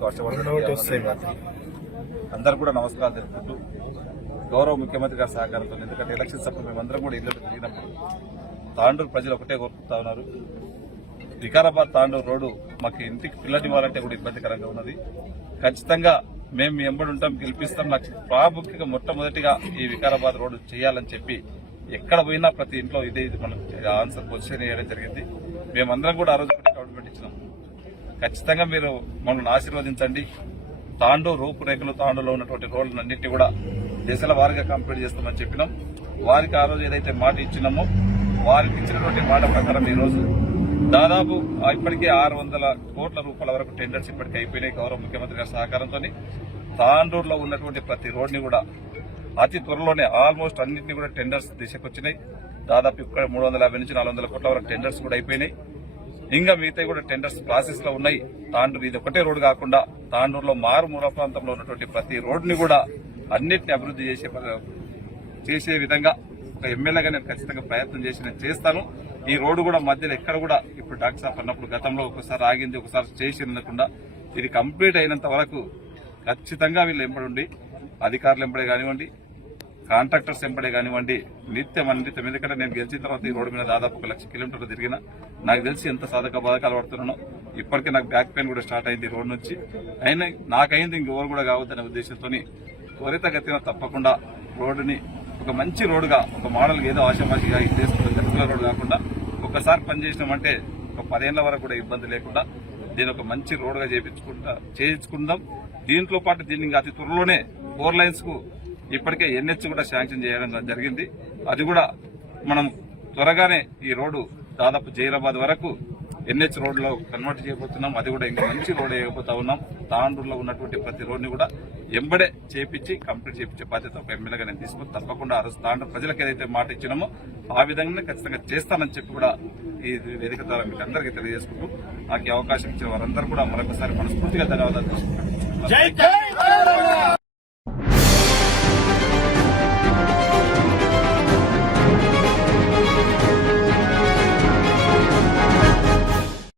కు హర్షవర్ధన్ అందరూ కూడా నమస్కారం తెలుపుకుంటూ గౌరవ ముఖ్యమంత్రి గారి సహకారంతో, ఎందుకంటే ఎలక్షన్స్ అప్పుడు మేమందరం కూడా ఇళ్లలో తిరిగినప్పుడు తాండూరు ప్రజలు ఒకటే కోరుకుంటా ఉన్నారు. వికారాబాద్ తాండూరు రోడ్డు మాకు ఇంటికి పిల్లనివ్వాలంటే కూడా ఇబ్బందికరంగా ఉన్నది. ఖచ్చితంగా మేము మీ ఎంబడి ఉంటాం, గెలిపిస్తాం. నాకు ప్రాముఖ్యంగా మొట్టమొదటిగా ఈ వికారాబాద్ రోడ్డు చేయాలని చెప్పి ఎక్కడ పోయినా ప్రతి ఇంట్లో ఇది మనం ఆన్సర్ పొజిషన్ చేయడం జరిగింది. మేమందరం కూడా ఆ రోజు గవర్నమెంట్ ఇచ్చినాం. ఖచ్చితంగా మీరు మమ్మల్ని ఆశీర్వదించండి. తాండూరు రూపురేఖలు, తాండూరులో ఉన్నటువంటి రోడ్లన్నింటినీ కూడా దశల వారీగా కంప్లీట్ చేస్తామని చెప్పినాం. వారికి ఆ రోజు ఏదైతే మాట ఇచ్చినామో వారికి ఇచ్చినటువంటి మాట ప్రకారం ఈ రోజు దాదాపు ఇప్పటికే 600 కోట్ల రూపాయల వరకు టెండర్స్ ఇప్పటికే అయిపోయినాయి. గౌరవ ముఖ్యమంత్రి గారి సహకారంతో తాండూరులో ఉన్నటువంటి ప్రతి రోడ్ని కూడా అతి త్వరలోనే ఆల్మోస్ట్ అన్నింటినీ కూడా టెండర్స్ దిశకు వచ్చినాయి. దాదాపు ఇక్కడ 350 నుంచి 400 కోట్ల వరకు టెండర్స్ కూడా అయిపోయినాయి. ఇంకా మిగతా కూడా టెండర్స్ ప్రాసెస్ లో ఉన్నాయి. తాండూరు ఇది ఒకటే రోడ్డు కాకుండా తాండూరులో మారుమూల ప్రాంతంలో ఉన్నటువంటి ప్రతి రోడ్డుని కూడా అన్నింటినీ అభివృద్ధి చేసే విధంగా ఒక ఎమ్మెల్యేగా నేను ఖచ్చితంగా ప్రయత్నం చేసి నేను చేస్తాను. ఈ రోడ్డు కూడా మధ్యలో ఎక్కడ కూడా ఇప్పుడు డాక్టర్ సాబ్ అన్నప్పుడు గతంలో ఒకసారి ఆగింది, ఒకసారి చేసి ఉండకుండా ఇది కంప్లీట్ అయినంత వరకు ఖచ్చితంగా వీళ్ళు ఎంబడి అధికారులు ఎంబడే కానివ్వండి, కాంట్రాక్టర్స్ ఎంబడే కానివ్వండి, నిత్యం. ఎందుకంటే నేను గెలిచిన తర్వాత ఈ రోడ్డు మీద దాదాపు 1 లక్ష కిలోమీటర్లు తిరిగిన నాకు తెలిసి ఎంత సాధక బాధకాలు పడుతున్నానో. ఇప్పటికే నాకు బ్యాక్ పెయిన్ కూడా స్టార్ట్ అయింది రోడ్డు నుంచి. అయినా నాకైంది ఇంకెవరు కూడా కావద్దనే ఉద్దేశంతో త్వరితగతిన తప్పకుండా రోడ్డుని ఒక మంచి రోడ్డుగా, ఒక మోడల్ ఏదో ఆశామాషిగా ఇది చేసుకుంటే గతిలో రోడ్డు కాకుండా ఒకసారి పనిచేసినామంటే ఒక 10 ఏళ్ల వరకు కూడా ఇబ్బంది లేకుండా దీని ఒక మంచి రోడ్డుగా చేయించుకుందాం. దీంట్లో పాటు దీన్ని ఇంకా అతి త్వరలోనే 4 లైన్స్ కు ఇప్పటికే NH కూడా శాంక్షన్ చేయడం జరిగింది. అది కూడా మనం త్వరగానే ఈ రోడ్డు దాదాపు జైరాబాద్ వరకు NH రోడ్లో కన్వర్ట్ చేయబోతున్నాం. అది కూడా ఇంకా మంచి రోడ్ వేయబోతా ఉన్నాం. తాండూరులో ఉన్నటువంటి ప్రతి రోడ్ని కూడా ఎంబడే చేపించి కంప్లీట్ చేయించే బాధ్యత ఒక ఎమ్మెల్యేగా నేను తీసుకుని తప్పకుండా ఆ రోజు తాండూరు ప్రజలకు ఏదైతే మాట ఇచ్చినామో ఆ విధంగానే ఖచ్చితంగా చేస్తానని చెప్పి కూడా ఈ వేదిక ద్వారా మీకు అందరికీ తెలియజేసుకుంటూ నాకు ఈ అవకాశం ఇచ్చిన వారందరూ కూడా మరొకసారి మనస్ఫూర్తిగా ధన్యవాదాలు.